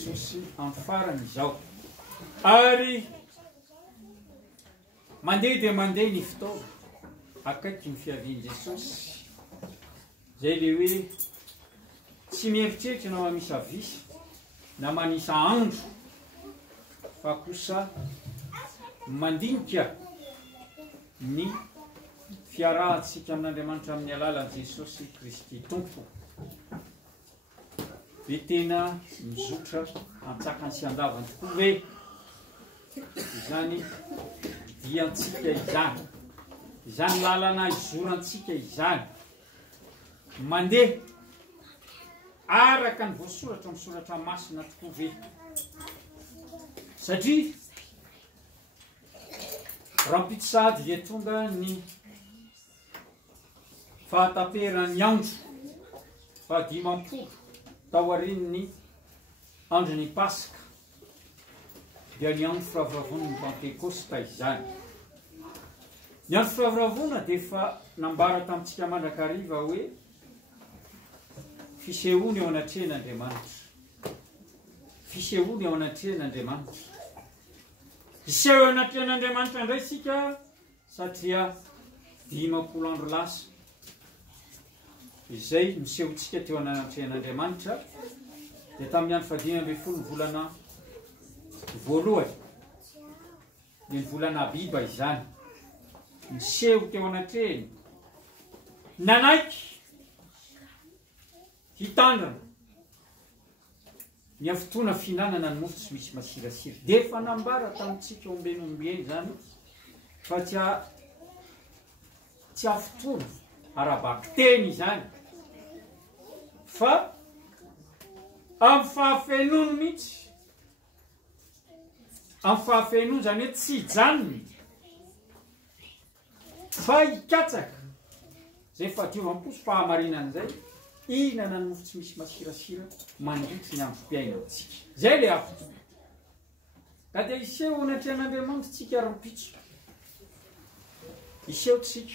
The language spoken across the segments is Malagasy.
Jesosy amin'ny faran'izao. Ary mandeha dia mandeha ny fotoana akaiky ny fiavian'i Jesosy. Zay le hoe tsy mieritreritra ianao mamisa visy na manisa andro fa kosa mandinika ny fiarahantsika amin'Andriamanitra amin'ny alalan'i Jesosy Kristy Tompo. Ve tena mizotra antsakany sy andavany tokoa ve? Izany diantsika izany, izany lalana izorantsika izany, mandeha araka ny voasoratra amin'ny soratra masina tokoa ve? Satria rampitsady dia tonga ny fahataperan'ny andro fahadimampolo tao aorian'ny andron'ny Pasika dia ny andro firavoravoan'ny Pentekosta izany. Ny andro firavoravoana dia efa nambara tamintsika mandrakariva hoe fisehoany eo anatrehan'Andriamanitra. Fisehoany eo anatrehan'Andriamanitra. Iseho eo anatrehan'Andriamanitra indray sika satria 50 andro lasa izay misehontsika teo anatrehan'Andriamanitra dia tamin'ny andro 15 volana voalohany dia ny volana Abiba izany miseho teo anatrehany nanaiky hitandrana ny fotoana finanana ny mofo tsy misy masirasira. Dia efa nambara tamintsika ombenombeny zany fa tsy fotoana arabaky teny izany fa amin'ny fahafenoany mihitsy, amin'ny fahafenoany zany hoe tsy hijanony fa hikatsaka zay fahadiovampo sy fahamarinan'izay ihinana ny mofo tsy misy masirasira mandritry ny androm-piaina antsika. Zay le afo. Ka dia iseho anatrehan'Andriamanitra tsika aram-pitso. Iseho tsika.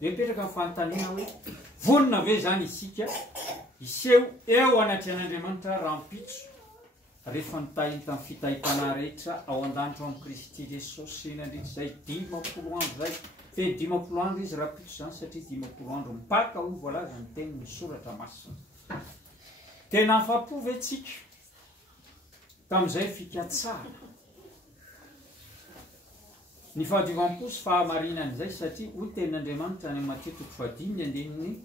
Dia mipetraka amin'ny fanontaniana hoe vonona ve zany isika iseho eo anatrehan'Andriamanitra rampitso rehefa nitahiny tamin'ny fitahitana rehetra ao an-danitra amin'ny Kristy Jesosy nandritra zay 50 andro zay. Fe 50 andro izy rampitso zany satria 50 andro mipaka hoy voalaza ny tenin'ny soratra masina. Tena afa-po ve tsika tamin'izay fikatsahana ny fahadiovampo sy fahamarinan'izay satria hoy tenin'Andriamanitra any Matteo 5:5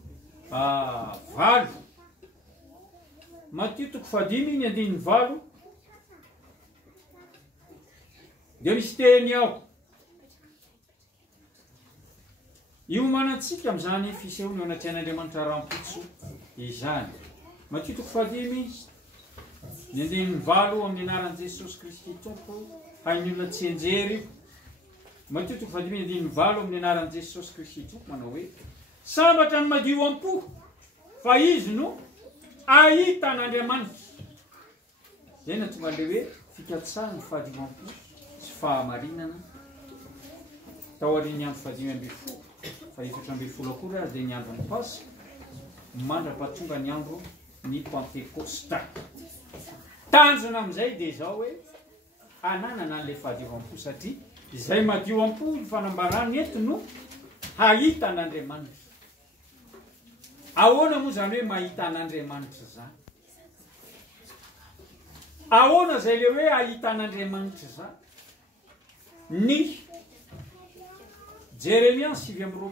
valo. Matteo 5:5 dia misy teny ao iomanantsika amin'izany fisehoana eo anatrehan'Andriamanitra rampitso izany. Matteo 5:5 amin'ny anaran'i Jesosy Kristy Tompo hain'ny olona tsy enjery. Matteo 5:5 amin'ny anaran'i Jesosy Kristy Tompo manao hoe sambatra ny madio am-po fa izy no ahita an'Andriamanitra. Zay na tonga le hoe fikatsahany fahadio am-po sy fahamarinana tao aorian'ny andro 15 fa 14 akory dia ny andron'ny Pasika mandrapahatonga ny andro ny Pentekosta. Tanjona amin'izay dia izao hoe ananana an'ilay fahadiovampo satria izay madio am-po ny fanambarany eto no hahita an'Andriamanitra. Ahoana moa zany hoe mahita an'Andriamanitra zany? Ahoana zay le hoe hahita an'Andriamanitra zany? Ny Jeremia 7:20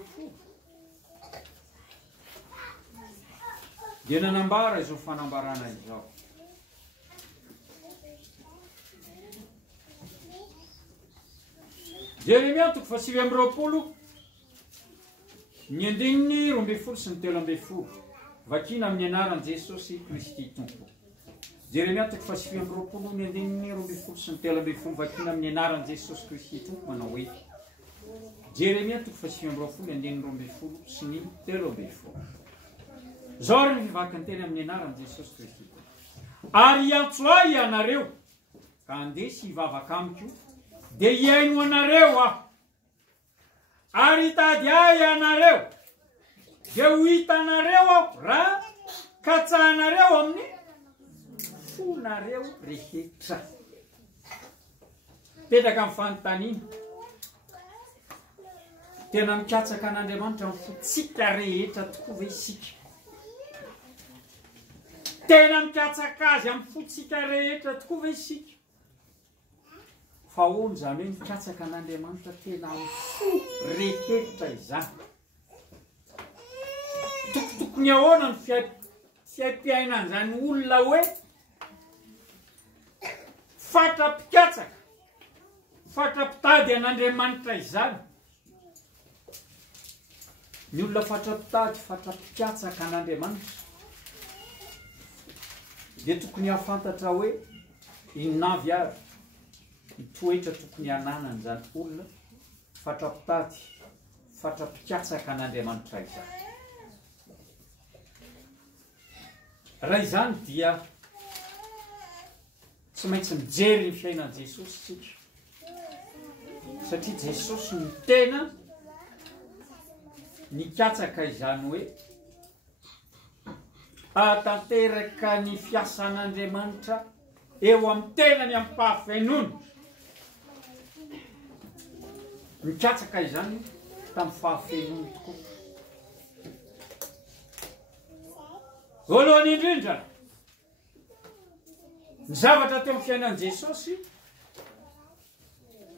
dia nanambara izao fanambarana izao. Jeremia 7:20 ny 9:12 sy ny 13 vakina amin'ny anaran'i Jesosy Kristy Tompo. Jeremia 7:20 ny 9:12 sy ny 13 vakina amin'ny anaran'i Jesosy Kristy Tompo manao hoe Jeremia 7:20 ny 9:12 sy ny 13. Zao ary ny fivakany teny amin'ny anaran'i Jesosy Kristy. Ary hiantso ahy ianareo ka andesy hivavaka amiko dia hiaino anareo aho. Ary hitady ahy ianareo dia ho hitanareo aho raha katsahanareo amin'ny fonareo rehetra. Petraka amin'ny fanontaniana. Tena mikatsaka an'Andriamanitra amin'ny fotsika rehetra tokoa ve isika? Tena mikatsaka azy amin'ny fotsika rehetra tokoa ve isika? Fa ahoana izany hoe mikatsaka an'Andriamanitra tena amin'ny fo rehetra izany? Tokotokony ahoana ny fiaim-piainan'izany olona hoe fatra-pikatsaka, fatra-pitady an'Andriamanitra izany? Ny olona fatra-pitady, fatra-pikatsaka an'Andriamanitra dia tokony hafantatra hoe inona avy ary ny toetra tokony hananany izany olona fatra-pitady, fatra-pikatsaka an'Andriamanitra izany. Raha izany dia tsy maintsy mijery ny fiainan'i Jesosy isika. Satria Jesosy ny tena nikatsaka izany hoe ahatanteraka ny fiasan'Andriamanitra eo amin'ny tenany amin'ny fahafenony. Nikatsaka izany tamin'ny fahafenony tokoa. Voalohany indrindra, ny zavatra teo amin'ny fiainan'i Jesosy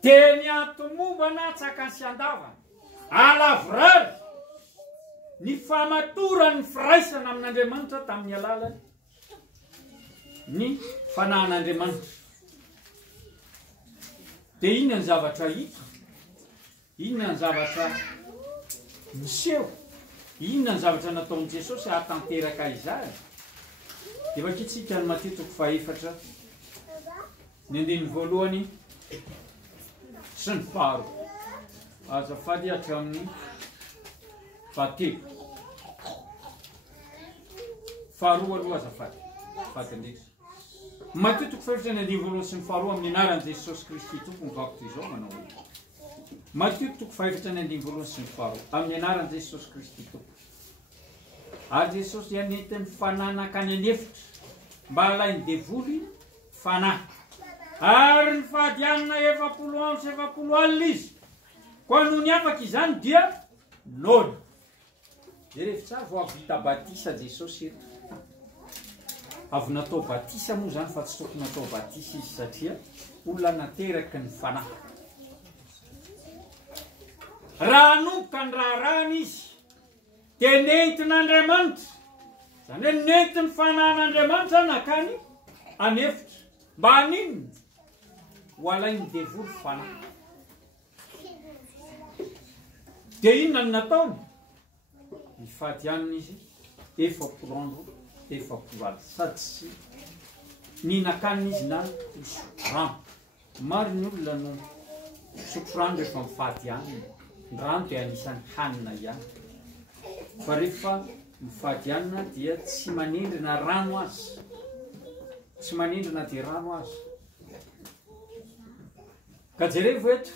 dia ny antomombana tsakany sy andavana, alavrary ny famatorany firaisana amin'Andriamanitra tamin'ny alalany ny fanahin'Andriamanitra. Dia inona ny zavatra hita? Inona ny zavatra miseho? Inona ny zavatra nataon'i Jesosy hahatanteraka izany? Dia vakitsika ny Mateo 4, ny 1 sy ny 4. Azafady hatramin'ny 7. Faharoa aloha azafady. Fatindrika. Mateo 4, ny 1 sy ny 4 amin'ny anaran'i Jesosy Kristy tompony vako toy izao manao hoe. Mateo 4, ny 1 sy ny 4 amin'ny anaran'i Jesosy Kristy tompony. Ary Jesosy dia nentiny fananaka any anefitra mba halainy devoly fanahy. Ary ny fahadianana 70 andro sy 70 alina izy. Koa noho ny afaka izany dia nona. Dia rehefa tsara vao avy vita batisa Jesosy eto. Avy natao batisa moa izany fa tsy tokony natao batisa izy satria olona nateraky ny fanahy. Raha nomboka ny raharahany izy dia nentin'Andriamanitra, izany hoe nentin'ny fanahin'Andriamanitra nakany anefitra mba haninona ho alainy devoly fanahy. Dia inona ny nataony? Nifadianina izy 70 andro 70 alina sady sy ninakanina izy na sotrano. Maro ny olona no sotrano rehefa mifadianina. Ny rano dia anisan'ny hanina ihany. Fa rehefa mifadianina dia tsy manendrina rano azy. Tsy manendrina dia rano azy. Ka jereo eto,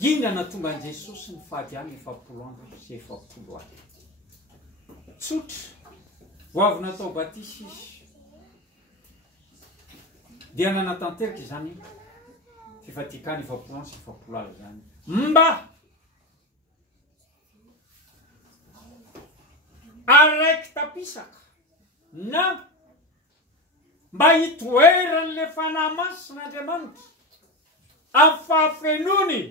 inona nahatonga an'i Jesosy ny fadianina 70 andro sy 70 alina? Tsotra, vao avy natao batisa izy dia nanatanteraka izany fifatikany 70 andro sy 70 alina izany. Mba araiky tapisaka na mba hitoeran'le fanahy masin'Andriamanitra amin'ny fahafenony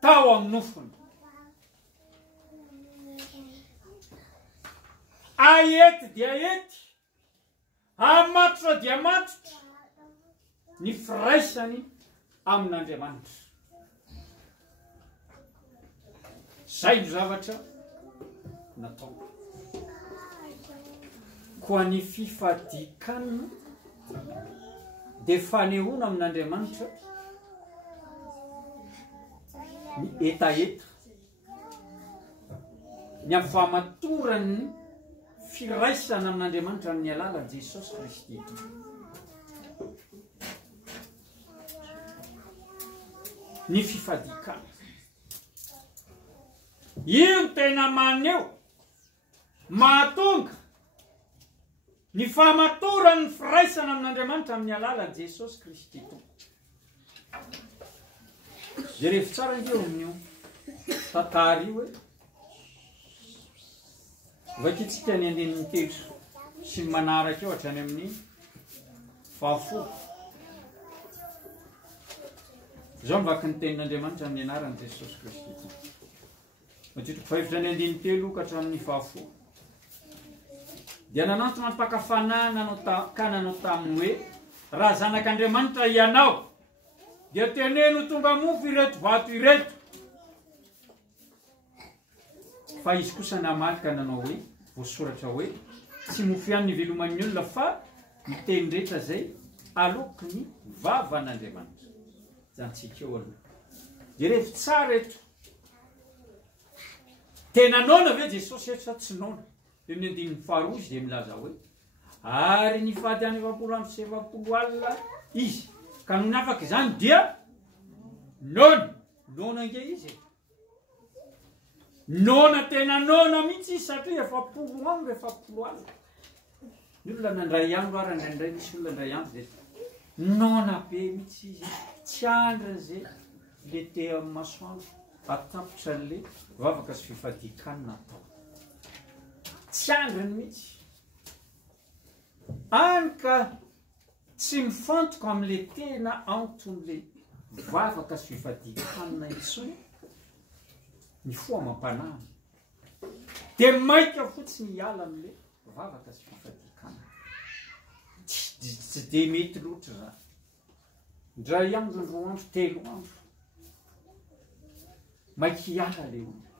tao amin'ny nofony. Aety dia ety, amatotra dia matotra ny firaisany amin'Andriamanitra. Zay ny zavatra natao. Koa ny fifadikana dia fanehoana amin'Andriamanitra ny etaeta, ny amin'ny fahamatorany firaisana amin'Andriamanitra amin'ny alalan'i Jesosy Kristy. Ny fifadikana. Io tena maneho, mahatonga ny fahamatorany firaisana amin'Andriamanitra amin'ny alalan'i Jesosy Kristy tompo. Dia rehefa tsara io amin'io tantara io hoe vakitsika ny andinin'ny telo sy ny manaraka eo hatrany amin'ny fahafolo. Izao mivaky ny tenin'Andriamanitra amin'ny anaran'i Jesosy Kristy tompo. Majotroko fahefitra ny andinin'ny telo ka hatramin'ny fahafolo. Dia nanantona ny mpakafanahy nanao taminy hoe raha zanak'Andriamanitra ianao dia teneno tonga mofo ireto vato ireto. Fa izy kosa namalika nanao hoe voasoratra hoe tsy mofo ihany ny veloman'ny olona fa miteny rehetra zay aloky ny vavan'Andriamanitra. Zantsika eo aloha. Dia rehefa tsara eto tena nona ve Jesosy eto sa tsy nona? Dia amin'ny andinin'ny faharoa izy dia milaza hoe ary ny fady any 770 alina izy ka noho ny afaka izany dia nona nge izy. Nona tena nona mihitsy izy satria 70 andro 70 alina. Ny olona nandray andro ary ndraindray misy olona ndray andro dia nona be mihitsy izy. Tsy andriny zay le te amin'ny masoandro atapotra le vavaka sy fifadikanina atao. Tsy andriny mihitsy. Any ka tsy mifantoka amin'le tena anton'le vavaka sy fifadikanina intsony ny foa mampanahana. Dia maika fotsiny hiala amin'le vavaka sy fifadikanina. Tsy dia mety loatra zany. Ndray andro ny 2 andro 3 andro maiky hiala le olona.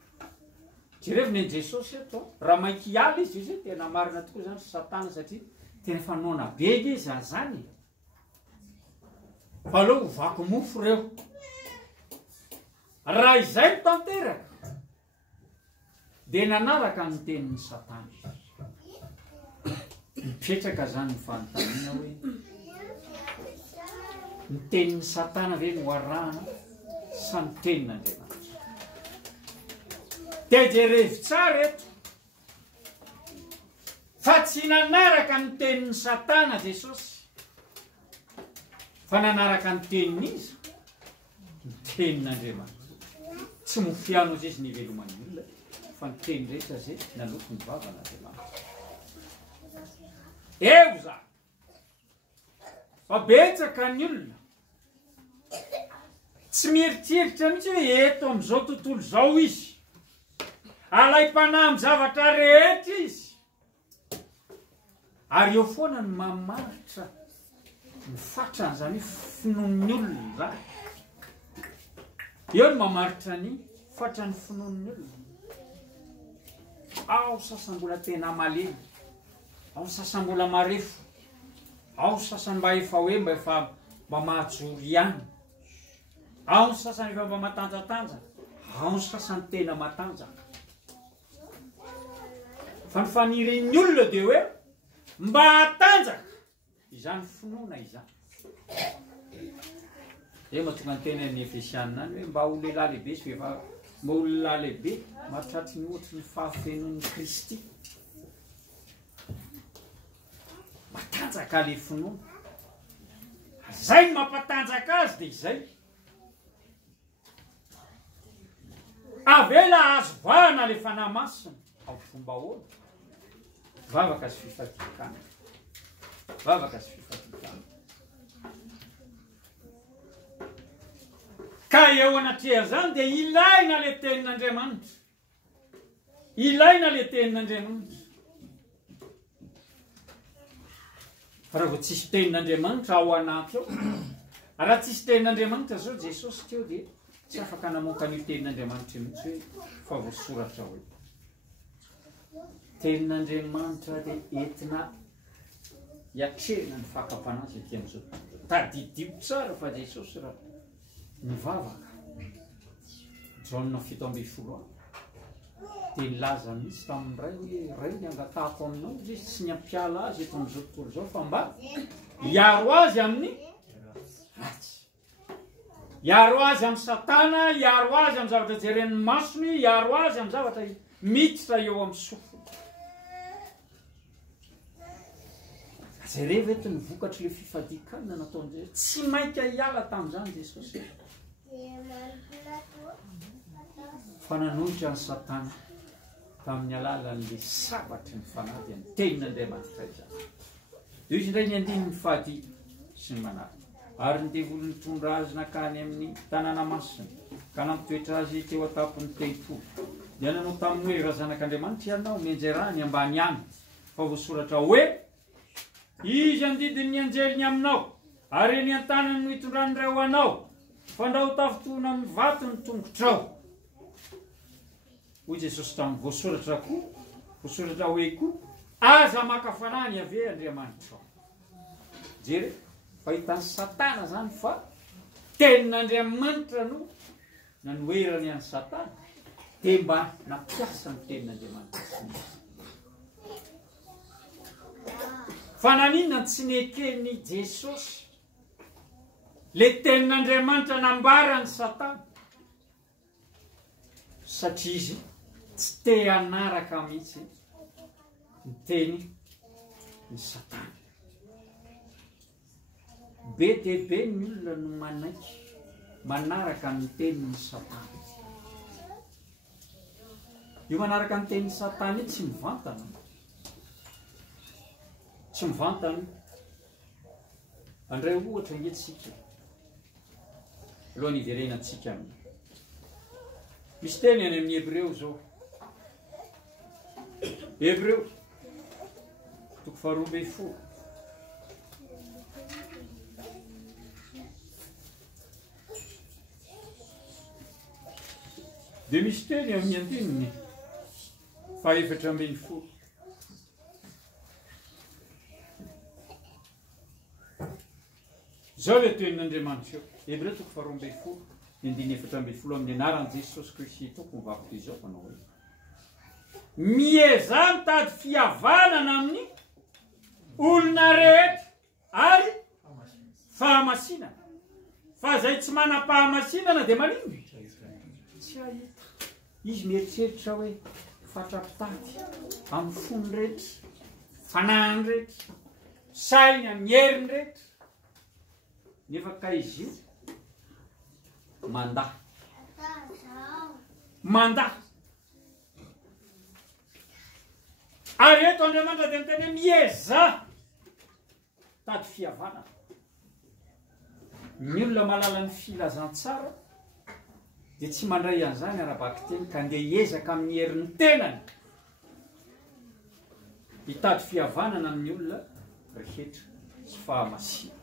Jereviny an Jesosy eto raha maiky hiala izy tena marina tokoa zany Satana satria tena fanona bega izy zany. Fa aleo vaky mofo reo. Raha izay tanteraka dia nanaraka ny tenin'ny Satana. Mipetraka zany ny fanontaniana hoe ny tenin'ny Satana ve no arahana sa ny tenin'Andriamanitra? Dia jerevy tsara eto fa tsy nanaraka ny tenin'ny Satana Jesosy fa nanaraka ny tenin'izy ny tenin'Andriamanitra. Tsy mofiano izy ny veloman'ny olona fa ny teny rehetra zay naloko ny vavan'Andriamanitra. Eo za fa betsaka ny olona tsy mieritreritra mihitsy hoe eto amin'izao tontolo zao izy alai-panahy amin'ny zavatra rehetra izy ary eo foana ny mamaritra ny fatrany zany finoan'ny olona zany. Eo ny mamaritra ny fatrany finoan'ny olona. Ao sasam-bola tena malemy, ao sasam-bola marefo, ao sasany mba efa hoe mba mahajoro ihany, ao ny sasany efa mba matanjatanja, ao ny sasany tena matanjaka. Fa ny faniren'ny olona dia hoe mba hatanjaka izany finoana izany. Eo mahatonga ny tena ny Efesianina any hoe mba ho lehilahy lehibe sy efa mba ho lehilahy lehibe mahatratry ny ohatry ny fahafenon'ny Kristy. Matanjaka le finoana. Zay mampatanjaka azy dia izay. Avela azo vahana le fanahy masina ao fomba ahoana. Vavaka sy fifadikana. Vavaka sy fifadikana. Ka eo anatreha zany dia ilaina le tenin'Andriamanitra. Ilaina le tenin'Andriamanitra. Fa raha vao tsisy tenin'Andriamanitra ao anaty ao, raha tsisy tenin'Andriamanitra zao Jesosy teo dia tsy afaka namoaka ny tenin'Andriamanitra mihitsy hoe fa voasoratra hoe tenin'Andriamanitra dia entina hiatrehana ny fakapanazy aty amin'izao. Tadidibo tsara fa Jesosy raha nivavaka Jaona 7:10 dia nilaza mihitsy tamin'ny ray ny angatahako aminao izy tsy ny ampiala azy eto amin'izao tontolo izao fa mba hiaro azy amin'ny ratsy, hiaro azy amin'ny Satana, hiaro azy amin'ny zavatra jeren'ny masony, hiaro azy amin'ny zavatra miditra eo amin'ny sofiny. zare vety ny vokatry le fifadikanina nataon'Jesosy tsy mainka hiala tamin'izany Jesosy fa nanohitra ny Satana tamin'ny alalan'le sabatry ny fanady ny tenin'Andriamanitra izany. Io izy indray ny andiny ny fahady sy ny manaraka ary ny devoly nitondra azy nakany amin'ny tanàna masina ka nampitoetra azy teo atapon'ny tempolo dia nanao tamin'ny hoe raha zanak'Andriamanitra ianao mianjairany ambany any fa voasoratra hoe izy andidin'ny anjeliny aminao ary eny an-tanany no hitondrany iray ho anao fandrao tafitoana amin'ny vato ny tongotrao. Hoy Jesosy tamin'ny voasoratra koa voasoratra hoe koa aza makafanany ave Andriamanitra. Jere fahitan'ny Satana zany fa tenin'Andriamanitra no nanoerany an'ny Satana dia mba nampiasa ny tenin'Andriamanitra. Fa naninona tsy nekeny Jesosy le tenin'Andriamanitra nambarany Satana satria izy tsy te hanaraka mihitsy ny teny ny Satana. Be dia be ny olona no manaiky manaraka ny tenin'ny Satana. Io manaraka ny tenin'ny Satana io tsy mivantana. Tsy mivantana. Andray ohatra ngeitsika alohan'ny iverenantsika aminy. Misy teny any amin'ny Hebreo zao. Hebreo 12:10. Dia misy teny amin'ny andininy 14. Zao le tenin'Andriamanitra io. Hebreo 12:14 andiny 14 amin'ny anaran'i Jesosy Kristy tompony vakoka izao manao hoe mieza mitady fihavanana amin'ny olona rehetra ary fahamasinana. Fa zay tsy manam-pahamasinana dia maninona? Tsy ahita. Izy mieritreritra hoe fatrapitady amin'ny fony rehetra, fanahany rehetra, sainy amin'ny heriny rehetra. Nefa ka izy io mandahy. Mandahy. Ary eto Andriamanitra dia miteny mieza tady fihavanana. Ny olona malala ny filazantsara dia tsy mandray an'izany arabaky teny ka andeha hiezaka amin'ny herin'ny tenany hitady fihavanana amin'ny olona rehetra sy fahamasina.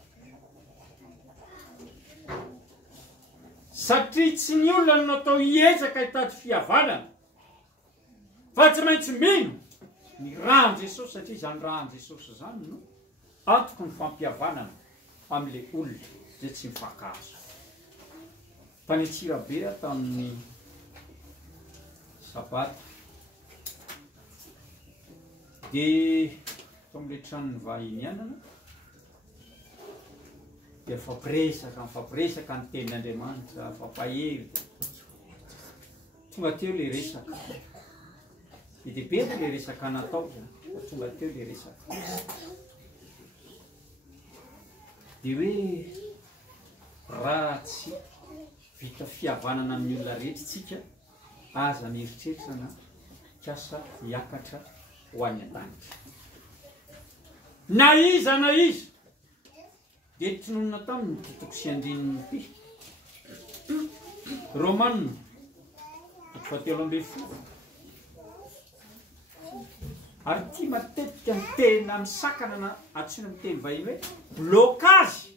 Satria tsy ny olona no natao hiezaka hitady fihavanana fa tsy maintsy mino ny rahan'i Jesosy satria izany rahan'i Jesosy izany no antoko ny fampihavanana amin'ile olona zay tsy mifankahazo. Tany Antsirabe tamin'ny sabata dia tao amin'ilay tranon'ny vahiny anana dia mifampiresaka ny tenin'Andriamanitra, fampahery. Tonga teo le resaka. Dia be le resaka natao, tonga teo le resaka. Dia hoe raha tsy vita fihavanana amin'ny olona rehetra tsika aza mieritreritra na kasa hiakatra ho any an-danitra. Na iza dia tononona taminy titoko sy andininy ty. Romanina 7:10. Ary tia matetika ny tena misakana na antsoina amin'ny teny vahiny hoe blokazy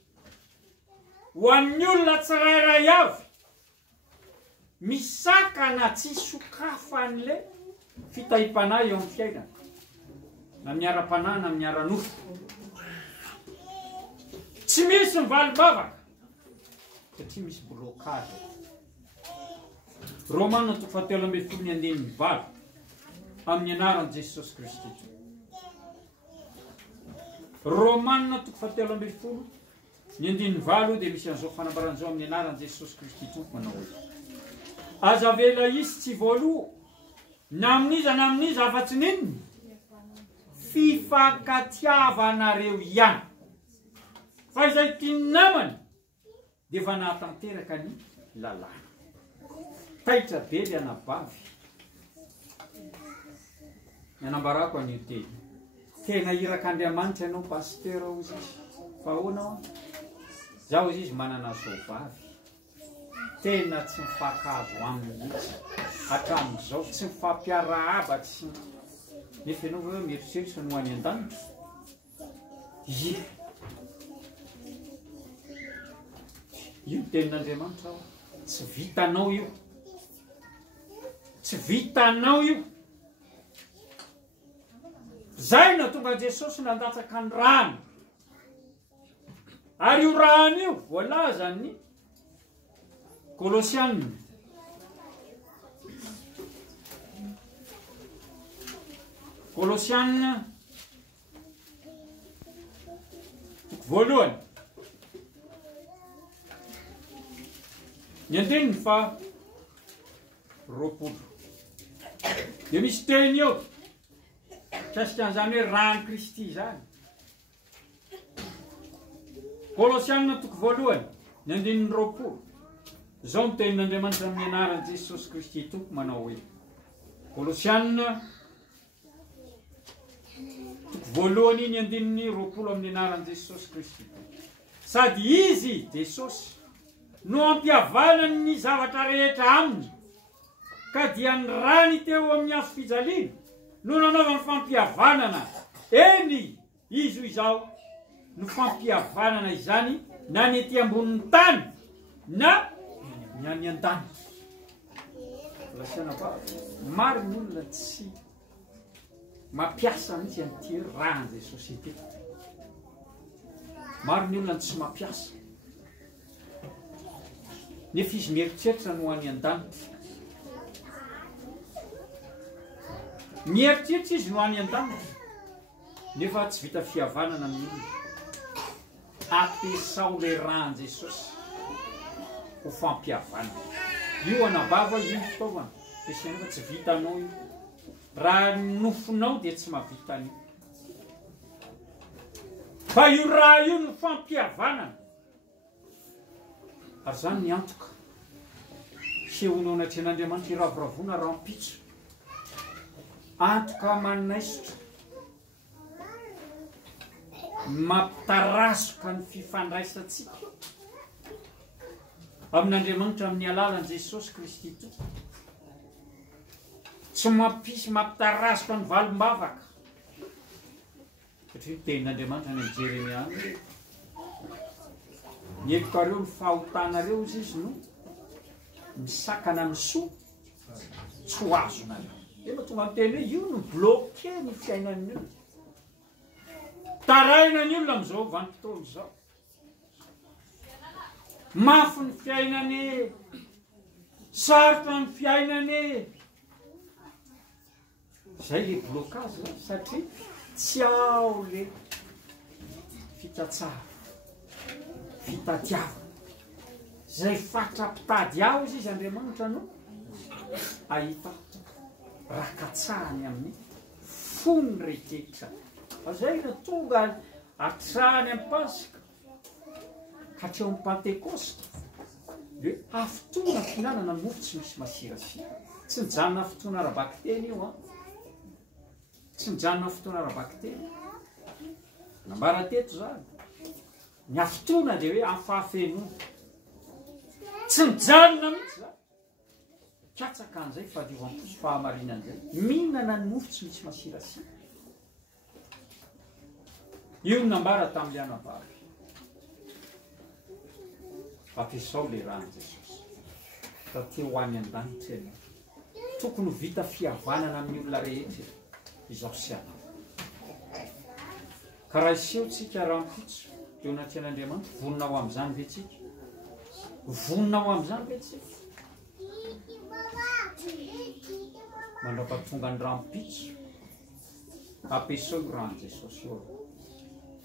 ho an'ny olona tsirairay avy misakana tsy sokafa an'le fitahim-panahy eo amin'ny fiainana na miara-panahy na miara-nofo. Tsy misy mivalibavaka satria misy blokazy. Romanina 7:7 amin'ny anaran'i Jesosy Kristy. Romanina 7:7 dia misy an'izao fanambaran'izao amin'ny anaran'i Jesosy Kristy tompo manao hoe aza vela izy tsy voaloha na amin'iza afa-tsy ninona fifankatiavanareo ihany fa izay tiany namany dia efa nahatanteraka ny lalàna. Taitra be le anabavy ny anambarako an'io teny tena iraka Andriamanitra ianao pasteur ozy izy fa ahoana zaho izy manana zaovavy tena tsy mifakazo aminy mihitsy hatramin'izao tsy mifampiarahaba tsy nefa ianao hoe mieritreritra no any an-danitra io tenin'Andriamanitra tsy vitanao io, tsy vitanao io. Zay na tonga Jesosy nandatsaka ny rano ary io rano io voalaza ny Kolosianina voalohany ny anteniny fa roapolo dia misy teny eo trasikan'izany hoe rano Kristy zany. Kolosianina toko voalohany ny andininy roapolo zao ny tenin'Andriamanitra amin'ny anaran'i Jesosy Kristy tompo manao hoe Kolosianina toko voalohany ny andininy roapolo amin'ny anaran'i Jesosy Kristy sady izy Jesosy no ampihavanany ny zavatra rehetra aminy ka dia ny rany teo amin'ny hazo fijaliana no nanaovany fampihavanana eny izy ho izao no fampihavanana izany na ny ety ambonin'ny tany na ny any an-danitra. Maro ny olona tsy mampiasa mihitsy an'ity rahan'izay sosiete. Maro ny olona tsy mampiasa nefa izy mieritreritra no any an-danitra. Mieritreritra izy no any an-danitra nefa tsy vita fihavanana amin'ny olona. Ampiasao le rahan'i Jesosy ho fampihavanana. Io anabava io fitaovana ampiasaina fa tsy vitanao io. Raha nofonao dia tsy mahavita an'io. Fa io raha io no fampihavanana. Ary zany ny antoka sehoana ao anatren'Andriamanitra iravoravona rampitso antoka manaisotra mampitarasoka ny fifandraisantsika amin'Andriamanitra amin'ny alalan'i Jesosy Kristy tompo. Tsy mampisy mampitarasoka ny valim-bavaka satria tenin'Andriamanitra ny Jeremia any ny elokareo ny fahotanareo izy no misakana ny soa tsy ho azonareo. Ema tonga amin'ny teny hoe io no bloqué ny fiainan'ny olona. Taraina ny olona amin'izao vanim-potoana izao. Mafy ny fiainany, sarotra ny fiainany. Zay le blocage satria tsy ao le fitatsara, fitadiavana. Zay fatra-pitady ao izy Andriamanitra no ahita rakatsahany amin'ny fony rehetra. Zay no tonga atrahany amin'ny Pasika ka hatreo amin'ny Pentekosta dia afotoana fihinanana ny mofo tsy misy masirasira. Tsy mijanona fotoana arabaky teny io tsy mijanona fotoana arabaky teny. Nambara teto zany ny afotoana dia hoe afafenoana tsy mijanona mihitsy zany. Katsaka an'izay fahadiovan'ny fahamarinan'izay mihinana ny mofo tsy misy masirasira. Io no nambara tamin'ny anabavy. Ampiasao le rahan'i Jesosy satria ho any an-danitra ianao. Tokony vita fihavanana amin'ny olona rehetra izao sy anao. Ka raha isehontsika rampitso teo anatren'Andriamanitra vonina ho amin'izany ve tsika? Vonina ho amin'izany ve tsika? Mandrapatonga ny rampitso ampiasao io rahan'i Jesosy io.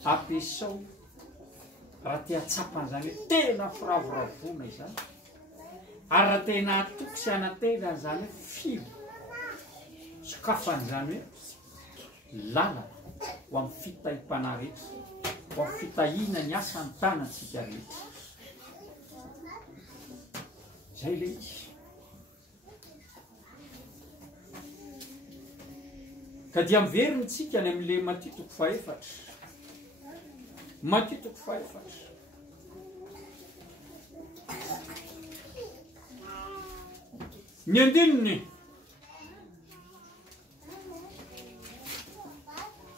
Ampiasao raha te hatsapan'izany hoe tena firavoravona izany. Ary raha tena atoky sy anatena izany hoe filo sokafan'izany hoe lalana ho amin'ny fitahim-pana rehetra, ho amin'ny fitahina ny asa ny tanantsika rehetra. Zay le izy. Ka dia miveriny ny amin'le Matthieu 4. Matthieu 4. Ny andininy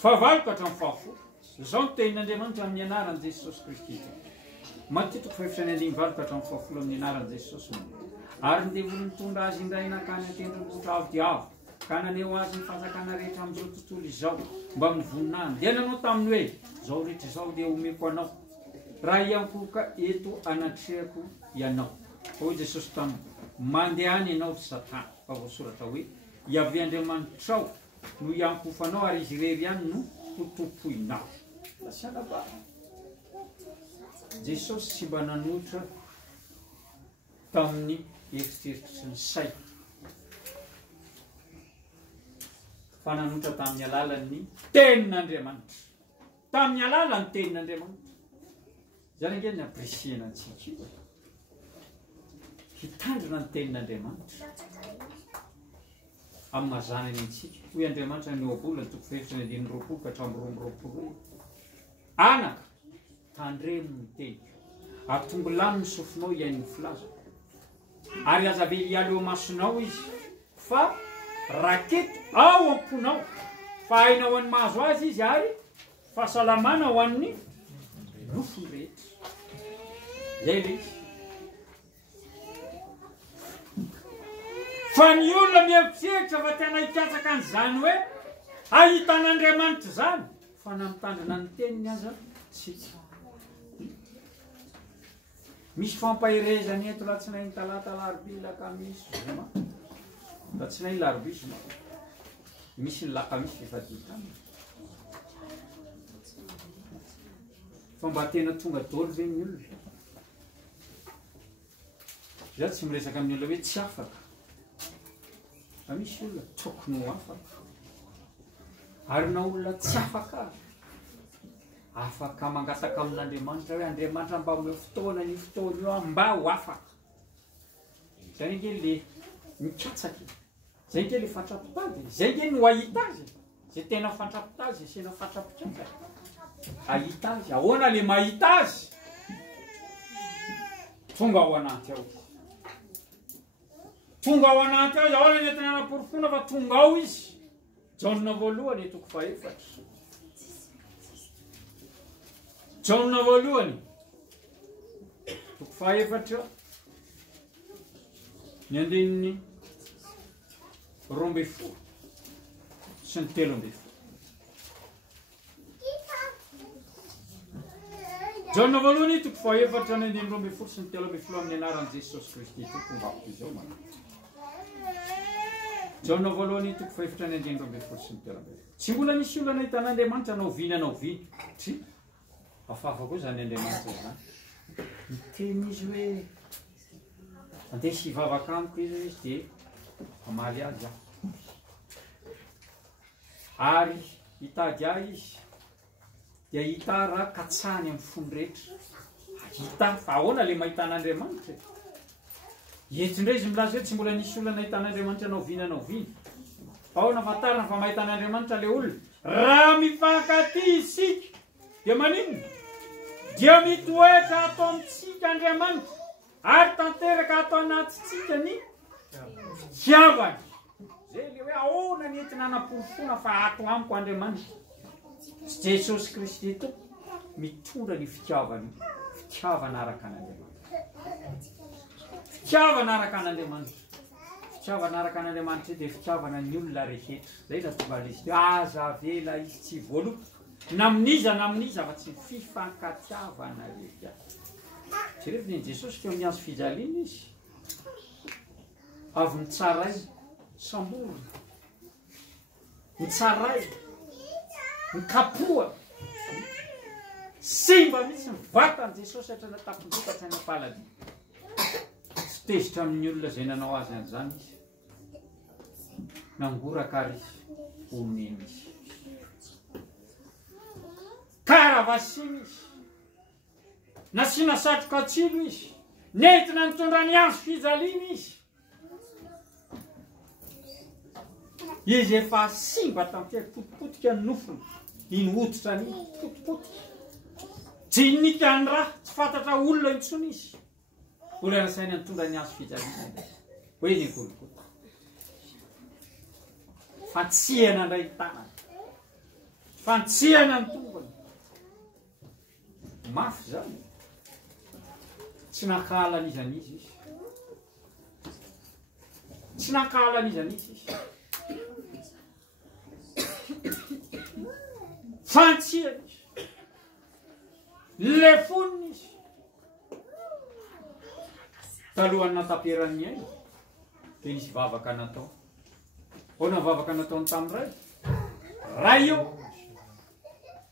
7:10. Zao ny tenin'Andriamanitra amin'ny anaran'i Jesosy Kristy. Matthieu 4:7 amin'ny anaran'i Jesosy. Ary ny devolo mitondra azy indray nakany an-tendrombohitra avo dia avo, ka naneo azy ny fanjakana rehetra amin'izao tontolo izao mba mivonina. Dia nanao taminy hoe zao rehetra izao dia omeko anao, raha iankoka eto anatrehako ianao. Hoy Jesosy taminy, mandeha any ianao Satana, fa voasoratra hoe iavy Andriamanitrao no iankofanao ary izy irery ihany no hotompoinao. Lasiana ba Jesosy sy mba nanotra tamin'ny eritreritry ny say, fa nanotra tamin'ny alalan'ny tenin'Andriamanitra. Tamin'ny alalan'ny tenin'Andriamanitra. Zany ange ny apresiana antsika hitandrina ny tenin'Andriamanitra amin'ny mazanany antsika. Hoy Andriamanitra ny oabolany 2:20 anaka tandremo ny teny, ary tongolano ny sofinao iain'ny filaza, ary azavely ialo masonao izy, fa raketo ao amponao, fa haina ho an'ny mahazo azy izy, ary fahasalamana ho an'ny nofony rehetra. Zay le izy. Fa ny olona mieritreritra fa tena hikatsaka an'izany hoe ahitan'Andriamanitra zany, fa namitandrina ny teniny aza tsika. Misy fampaherezany eto latsinainy talata larobia lakamisy zoma, latsinainy larobia zoma, misy ny lakamisy efa ditany, fa mba tena tonga daholo ve ny olona. Za tsy miresaka amin'ny olona hoe tsy afaka, fa misy olona tokony ho afaka, ary na olona tsy afaka afaka mangataka amin'Andriamanitra hoe Andriamanitra mba omeo fotoana ny fotoana io mba ho afaka. Zay nge le mikatsaky, zay nge le fantrapitazy, zay nge no ahita azy, zay tena fantrapitazy, sena fantrapitsaky ahita azy. Ahoana le mahita azy? Tonga ao anaty ao, tonga ao anaty ao. Ahoana ny entina anaporofona fa tonga ao izy. Jaona voalohany 4. Jaona voalohany 4 ny andininy 12 sy ny 13. Jaona voalohany 4 ny andininy 12 sy ny 13 amin'ny anaran'i Jesosy Kristy tompom-bako izao mana. Jaona voalohany 4 ny andininy 12 sy ny 13. Tsy mbola misy olona nahitan'Andriamanitra anao viny anao viny. Tsy afafa koa zany Andriamanitra zany. Miteny izy hoe andeha sy hivavaka amiko izy dia amaly azy aho. Ary hitady ahy izy dia hita raha katsahany amin'ny fony rehetra. Hita fa ahoana le mahitan'Andriamanitra. Etsindray izy milaza hoe tsy mbola nisy olona nahitan'Andriamanitra anao viny anao viny. Fa ahoana fatarina fa mahitan'Andriamanitra le olona. Raha mifankaty isika dia maninona? Dia mitoetra atao amintsika Andriamanitra, ary tanteraka atao anatitsika ny fitiavany. Zay le hoe ahoana ny entina anaporofona fa ato amiko Andriamanitra. Jesosy Kristy to mitondra ny fitiavany, fitiavana araka an'Andriamanitra. Fitiavana araka an'Andriamanitra. Fitiavana araka an'Andriamanitra dia fitiavana ny olona rehetra. Zay natonga izy aza vela izy tsy voaloha. Namniza fa tsy fifankatiavana rehetra. Tsy rehefa ny Jesosy teo miazo fijaliana izy. Avy mitsaray, samborona, mitsaray, mikapoha. Simba mihitsy mivatan Jesosy hatrana tapon-doka hatrana palady. Tsy tezitra amin'ny olona zay nanao azy an'izany izy. Nangoraka ary izy, omeny izy. karavasiny izy nasiana satroka tsilo izy nentina nitondra ny azo fijaliana izy efa simba tamin'ity potipotika ny nofony iny hoditra ny potipotika jinika ny raha tsy fantatra olona intsony izy olana saina nitondra ny azo fijaliana hoe ny golokota fantsihana ndray tanana fantsihana ny tombony mafy zany tsy nakahalan'izany izy tsy nakahalan'izany izy fantsihana izy le foniny izy talohany nataperan'ny aina dia nisy vavaka natao hoana vavaka nataony tamin'ray ray io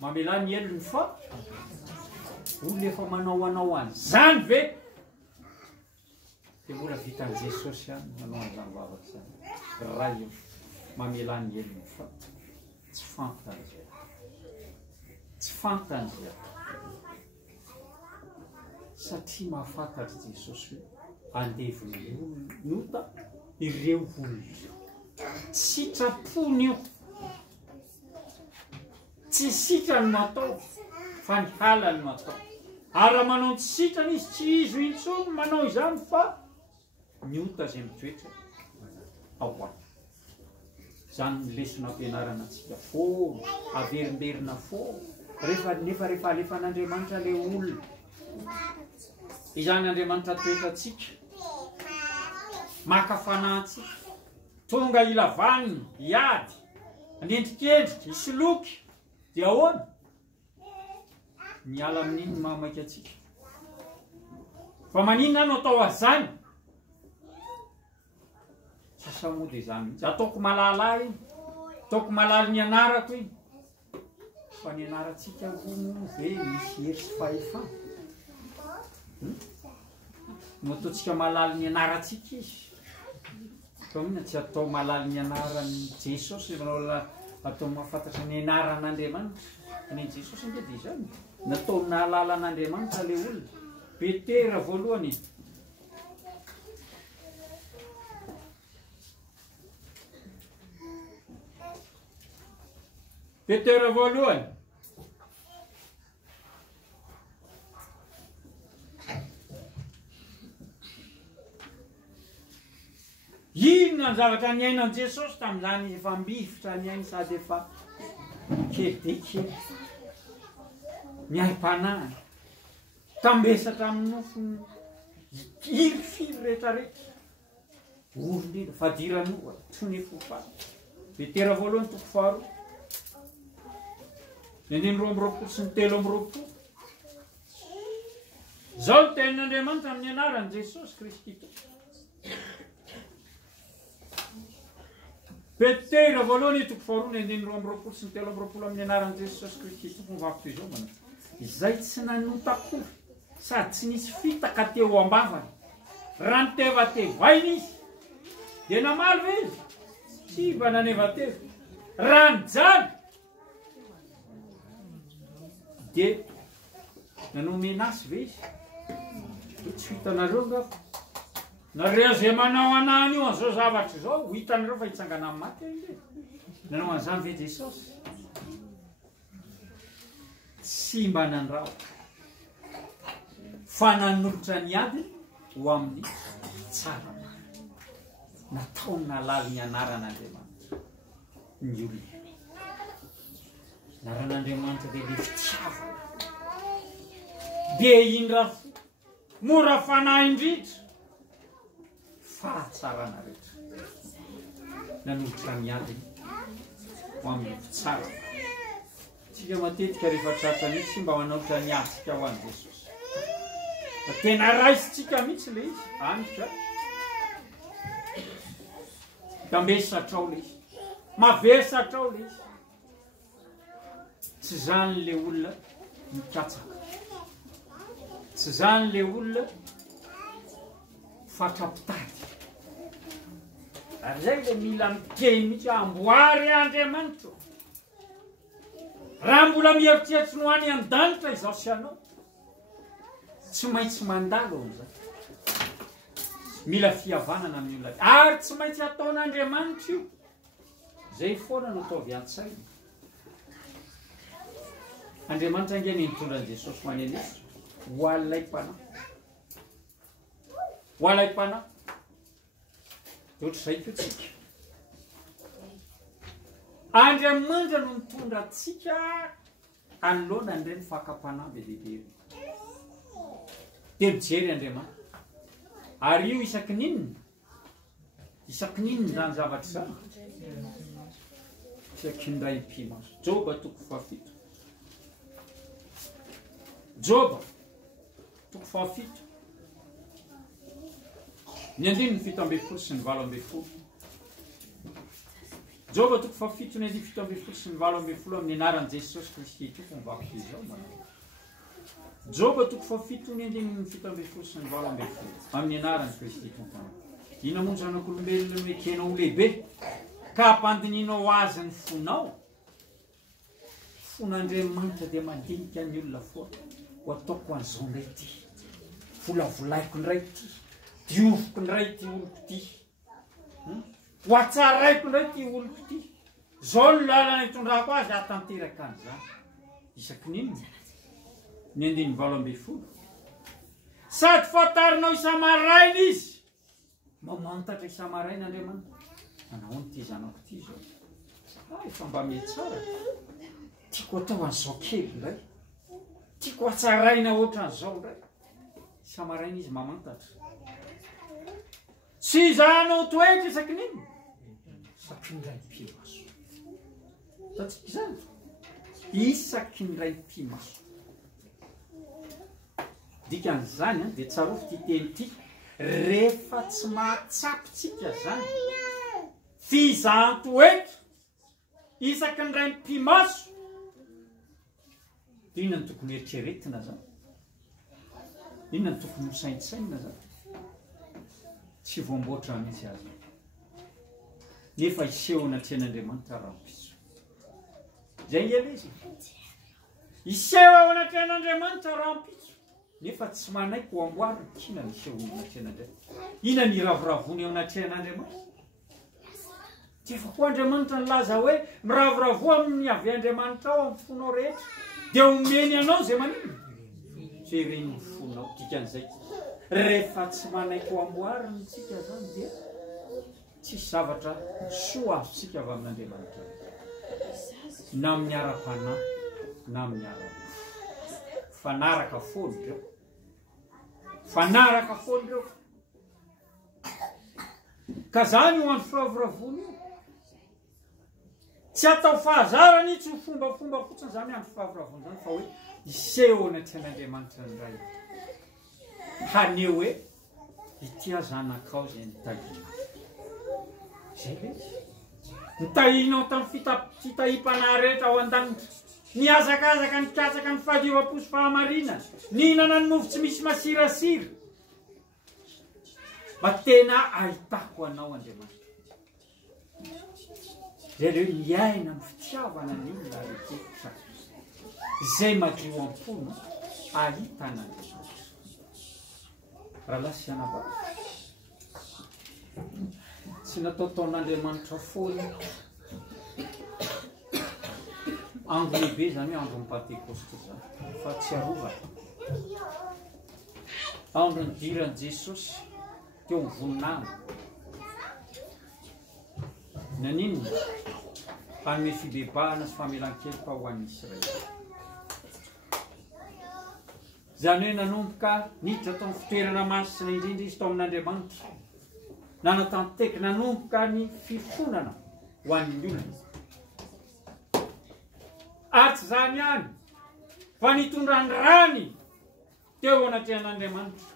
mamela ny elony fa olona efa manao an'izany ve dia mbola vitan'i Jesosy any manao an'izany vavaka izany ray io mamela ny elony fa tsy fantany tsy fantany satria mahafantatry Jesosy hoe andevony nota ireo olona sitrapony io tsy sitra ny matao fa ny hala ny matao ary raha manao ny tsy sitrany izy tsy izo intsony manao izany fa ny ota zay mitoetra ao any zany ny lesona ampianarana antsika fo averimberina fo nefa alefan'Andriamanitra le olona izany Andriamanitra toetra atsika makafanantsika tonga ilavany iady anendrikendrika isoloky dia ahoana miala amin'iny ny mahamaika atsika fa maninona no atao azany sasamody izany ataoko malala iny ataoko malala ny anarako iny fa ny anaratsika ve misy hery sy fahefana no ataontsika malala ny anaratsika izy fa mihina tsy atao malala ny anarany Jesosy manao atao mahafantatra ny anaran'Andriamanitra ny Jesosy nge dia izany natao nahalala an'Andriamanitra le olona Petera voalohany Petera voalohany inona ny zavatra ny ainan'i Jesosy tamin'izany efa mbifotra ny ainy sady efa kely de kely miaim-panahy tambesatra amin'ny nofony iry rehetrarehetra olondrina fadiranoa tsony efofany Petera voalohany toko faharoa ny roa amby roapolo sy ny telo amby roapolo zao ny tenin'Andriamanitra amin'ny anarany Jesosy Kristy Petera voalohany toko faharoa ny roa amby roapolo sy ny telo amby roapolo amin'ny anarany Jesosy Kristy tompony vavy toy izao manao izay tsy nanota-kory sady tsy nisy fitaka teo ambavany raha nitevatevainy izy dia namaly ve izy tsy mba nanevateva raha nijaly dia nanome asy ve izy tsy hitanareo ngako nareo zay manao anany io an'izao zavatra izao ho hitanareo fa hitsangana amin'ny maty io nanao an'izany ve Jesosy tsy mba nandrao fa nanolotra ny ady ho amin'ny tsara natao nalala ny anaran'Andriamanitra ny olona anaran'Andriamanitra dia le fitiavana dia indra mora fanahy indritra fahatsarana rehetra nanolotra ny ady ho amin'ny fitsara tsika matetika rehefa tratra mihitsy sy mba manaolotra ny adytsika ho an'i Jesosy fa tena raisitsika mihitsy le izy anitra tambesatrao le izy mavesatrao le izy tsy zany le olona mikatsaka tsy zany le olona fatrapitady ary zay le mila mikeny mihitsy amboary Andriamanitra raha mbola mieritreritsy no any an-danitra izao sy anao tsy maintsy mandalo am'izay mila fihavanana amin'ny olona ary tsy maintsy ataon'Andriamanitra io zay foana no ataovy an-tsaina Andriamanitra angeny mitondran' Jesosy manenesa ho alay mpanahy ho alay mpanahy ohatr'izay kotsika Andriamanitra no mitondra atsika anoloana andray ny fakapanahy be lehibe dia mijery Andriamanitra ary io isaky ninona zany zavatra zany isaky ny ray mpimaso Joba 7 Joba 7 ny 17 sy ny 18 Joba 7 ny 17 sy ny 18 amin'ny anaran'i Jesosy Kristy tompony vakoka izao manao Joba 7 ny 17 sy ny 18 amin'ny anaran'i Kristy tompony ina moa zanak'olombelona no ekenao ho lehibe ka hampandininao azy ny fonao fon'Andriamanitra dia mandinika ny olona foana ho ataoko an'izao ndray ty volavolaiko ndray ty dioviko ndray ty oloko ty ho atsaraiko ndray ty oloko ty zao no lalana hitondrako azy atanteraka an'izany isaky ninona ny 17 sady fatarinao isamaraina izy mamantatra isamaraina Andriamanitra manao ty zanako ty zao efa mba metsara tiako atao an'izao kely ndray tiako atsaraina ohatran'izao ndray isamaraina izy mamantatra sy zanao toetra isaky ninona isaky ny ray mpimaso tatsika zany isaky ny ray mpimaso dikan'izany dia tsarofo ty teny ty rehefa tsy mahatsapitsika zany fizaham-toetra isaky ny ray mpimaso dia inona ny tokony eritreretina zany inona ny tokony hosaintsaina zany tsy voamboatra mihitsy azy nefa iseho anatrehan'Andriamanitra rahampiso zay ngely izy iseho ao anatrehan'Andriamanitra rahampiso nefa tsy manaiky ho amboary kina ny iseho anatrehan'Andriamanitra ina ny ravoravony ao anatrehan'Andriamanitra tsy efa koa Andriamanitra nilaza hoe miravoravo amin'ny avy Andriamanitra ao amin'ny fonao rehetra dia omeny anao zay manino zay reny ny fonao dikan'izay rehefa tsy manaiky ho amboariny tsika zany dia tsisy zavatra soa azotsika avy amin'Andriamanitra na amin'ny ara-panahy na amin'ny ara-mofo fanaraka foana ireo fanaraka foana ireo ka zany ho an'ny firavoravony tsy atao fahazarany tsy ho fombafomba fotsiny zany andro fahavoravony zany fa hoe iseho anatrehan'Andriamanitra ny ray haneho hoe ity zanakao zay nitahina zay le nitahinao tamin'ny fitahim-panahy rehetra ao an-danitra niazakazaka nikatsaka ny fahadiova-po sy fahamarinana nihinana ny mofo tsy misy masirasira mba tena ahitako anao Andriamanitra zay le hoe miaina ny fitiavana ny olona rehetra zay madio am-pono ahitana Andriamanitra raha lasiana va tsy natao taon'Andriamanitra foana andro lehibe zany hoe andro ny Pentekoste zany fa tsy arova andro nidiran'i Jesosy teo mivoninany naninona hanome fibebahana sy famelan-keloka ho an'ny Israely zany hoe nanomboka niditra tao amin'ny fitoerana masina indrindra izy tao amin'Andriamanitra nanatanteky nanomboka ny fifonana ho an'ny olona ary tsy zany ihany fa nitondrany rany teo anatrehan'Andriamanitra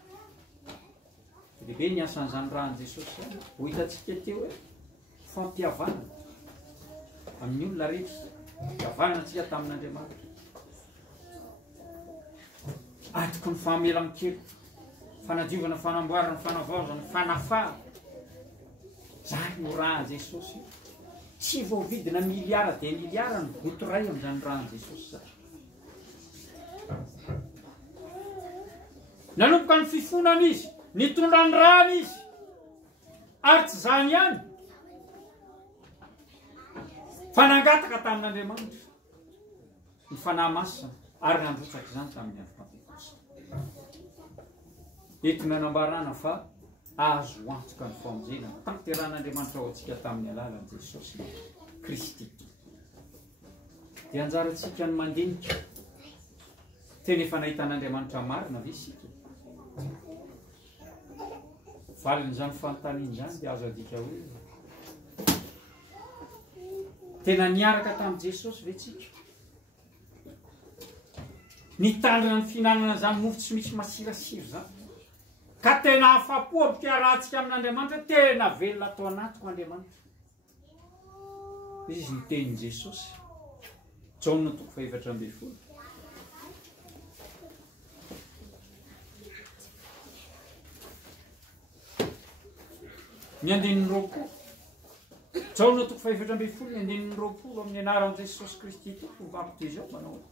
lehibe ny asan'izany rany Jesosy zany ho hitantsika teo hoe fampihavanana amin'ny olona rehetra fihavanana antsika tamin'Andriamanitra atoko ny fahamelan-kelo fanadiovana fanamboarana fanavaozana fanafahana zany no raha Jesosy tsy voavidina miliara dia miliara ny goto ray amin'izany rano Jesosy zany. Nanomboka ny fifonana izy, nitondra ny rano izy, ary tsy zany ihany, fa nangataka tamin'Andriamanitra ny fanahy masina ary nandrotsaka izany tamin'ny andro Pentekosta. Entina hanambarana fa azo antoka ny famonjena tanteran'Andriamanitra ao antsika tamin'ny alalan'i Jesosy Kristy. Dia anjarantsika ny mandinika teny efa nahitan'Andriamanitra marina ve isika? Valin'izany fanontaniana izany dia azo adika hoe tena niaraka tamin'i Jesosy ve tsika? Nitandrina ny fihinanana izany mofo tsy misy masirasiro zany, ka tena afa-po ampiarahantsika amin'Andriamanitra, tena velona atao anatiko Andriamanitra. Izy nitenin'i Jesosy Jaona 4:12. Ny andinin'ny roapolo, Jaona 4:12, ny andinin'ny roapolo amin'ny anaran'i Jesosy Kristy tompo vampiteza ao manao hoe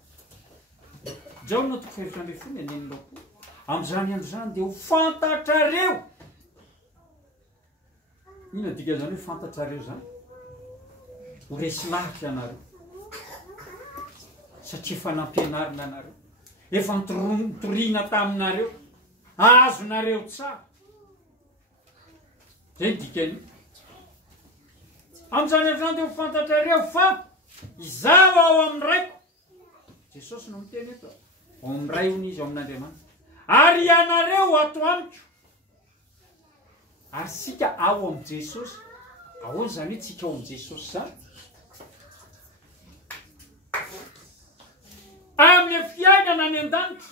Jaona 4:12, ny andinin'ny roapolo. Amin'izany andro zany dia ho fantatrareo. Ino adika zany hoe fantatrareo zany? Ho resy lahatra ianareo, satria efa nampianarina anareo, efa nitoriana taminareo, azonareo tsara. Zay dikany. Amin'izany andro zany dia ho fantatrareo fa izaho ao amin'ny raiko. Jesosy no miteny eto, ao amin'ny ray hony izy ao amin'Andriamanitra. Ary ianareo ato amiko. Ary sika ao amin'ny Jesosy. Ahoana zany hoe tsika ao amin'ny Jesosy zany? Amin'ny fiainana any an-danitra.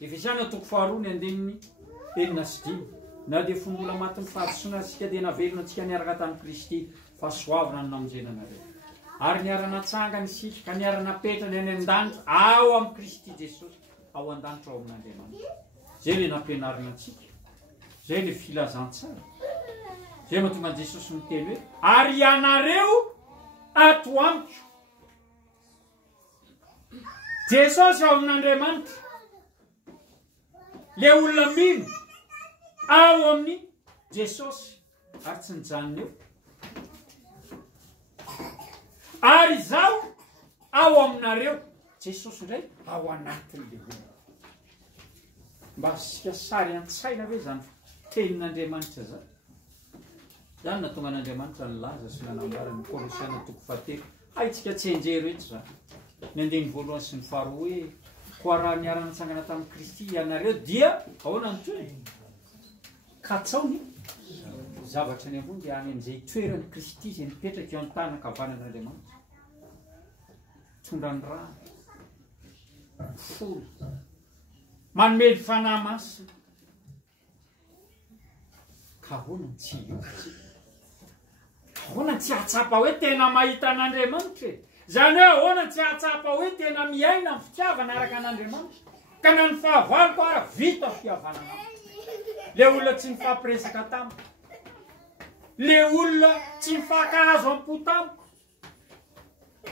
Efesiana 2:9-5. Na dia fon'olona matin'ny fahadisoana asika dia navelona antsika niaraka tamin'i Kristy, fa soavana no namonjena anareo. Ary niara-natsangana isika ka niara-napetrana any an-danitra ao amin'ny Kristy Jesosy, ao an-danitra ao amin'Andriamanitra. Zay le nampianarina antsika, zay le filazantsara. Zay mahatonga Jesosy miteny hoe ary ianareo ato amiko. Jesosy ao amin'Andriamanitra, le olona mino ao amin'ny Jesosy ary tsy nijanona eo. Ary izaho ao aminareo, Jesosy indray ao anatin'le olona. Mba asika sary an-tsaina ve zany tenin'Andriamanitra zany? Zany natonga an'Andriamanitra nilaza sy nanambarany Kolosiana 3:7. Haitsika tsy enjery eto zany. Ny andiny voalohany sy ny faharoa hoe koa raha niara-natsangana tamin'i Kristy ianareo dia ahoana ny toy? Katsaony zavatra ny ambony dia any amin'izay toeran'ny Kristy izay nipetraka eo amin'ny tanan-kavanan'Andriamanitra. Tondra ny rano, folo, manome fanahy masina. Ka ahoana ny tsy io? Ahoana tsy ahatsapa hoe tena mahita an'Andriamanitra? Zany hoe ahoana tsy ahatsapa hoe tena miaina amin'ny fitiavana araka an'Andriamanitra? Ka na ny fahavaloko ary vita fihavanana. Le olona tsy mifampiresaka tamiko, le olona tsy mifankahazo am-po tamiko,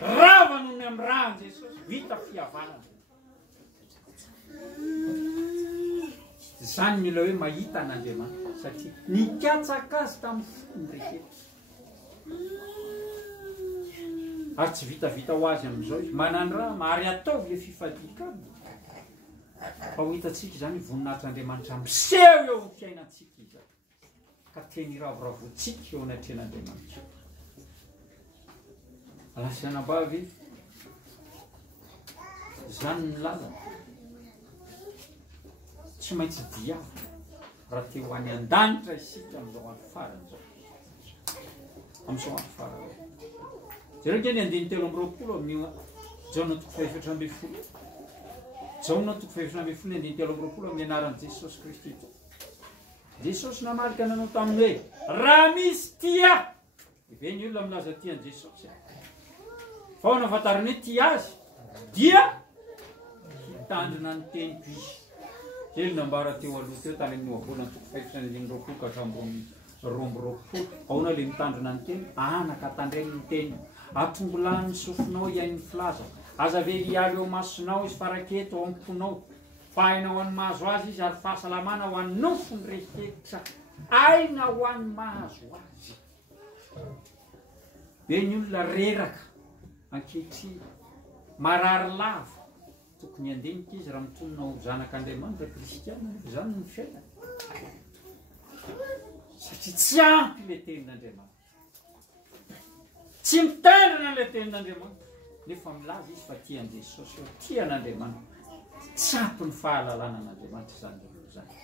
rava nohony amin'ny rano Jesosy, vita fihavanana. Zany mila hoe mahita an'Andriamanitra, satria nikatsaka azy tamin'ny fony rehetra. Ary tsy vitavita ho azy amin'izao izy, manandrama ary ataovy le fifadikana. Fa ho hitatsika zany voninahitr'Andriamanitra miseho eo amin'ny fiainantsika izy, ka teny ravoravoantsika eo anatren'Andriamanitra. Alasanabavy zany ny lalana, tsy maintsy diavina raha te ho any an-danitra isika amin'izao andro farany zao. Amin'izao andro farany. Zareo keny andiny 3:20 amin'ny Jaona 4:12. Jaona 4:12, andiny 3:20 amin'ny anaran'i Jesosy Kristy. Jesosy namarika nanao taminy hoe raha misy tia, ve ny olona milaza tian'i Jesosy? Fa ho nafantarany hoe tia azy dia hitandrina ny teniko izy. Zay no nambara teo aloha teo tany amin'ny voalany 5:20 ka hatramin'ny romboroapolo aona le mitandrina ny teny anaka tandreny ny teny atombolany ny sofinao iain'ny filaza aza verialy eo masonao izy faraketo ao amponao fa aina ho an'ny mahazo azy izy ary fahasalamana ho an'ny nofony rehetra aina ho an'ny mahazo azy be ny olona reraka ankehitry marary lava tokony andinika izy raha mitonona ho zanak'Andriamanitra kristiana nefa zany ny fiainana satria tsy ampy le tenin'Andriamanitra tsy mitandrina le tenin'Andriamanitra nefa milaza izy fa tian' Jesosy eo tian'Andriamanitra tsy ampy ny fahalalana an'Andriamanitra zany zany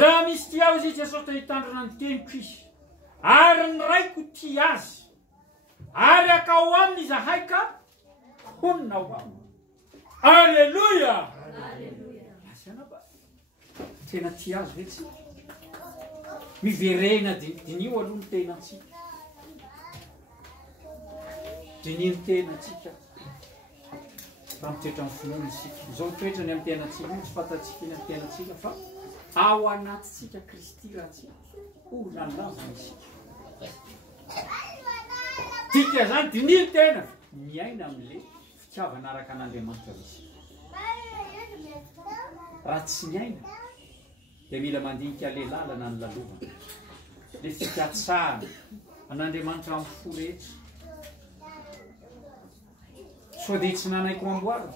raha misy tia izy Jesosy te hitandrina ny teniko izy ary ny raiko tia azy ary akao aminy izahay ka honina ho aminy alleluia asiana ba tena tia azy ve tsy miverena dinio aloha ny tenatsika dinio ny tenatsika raha mitoetra ny finoana isika izao toetra ny amin'ny tenatsika io tsy fantatsika iny amin'ny tenatsika fa ao anatitsika Kristy rahatsika olona ny lavana isika tika zany dinio ny tena miaina amin'le fitiavana araka an'Andriamanitra isika raha tsy miaina dia mila mandinika le lalana ny lalovana le fikatsahana an'Andriamanitra amin'ny fo rehetra sao dia tsy nanaiko amboarina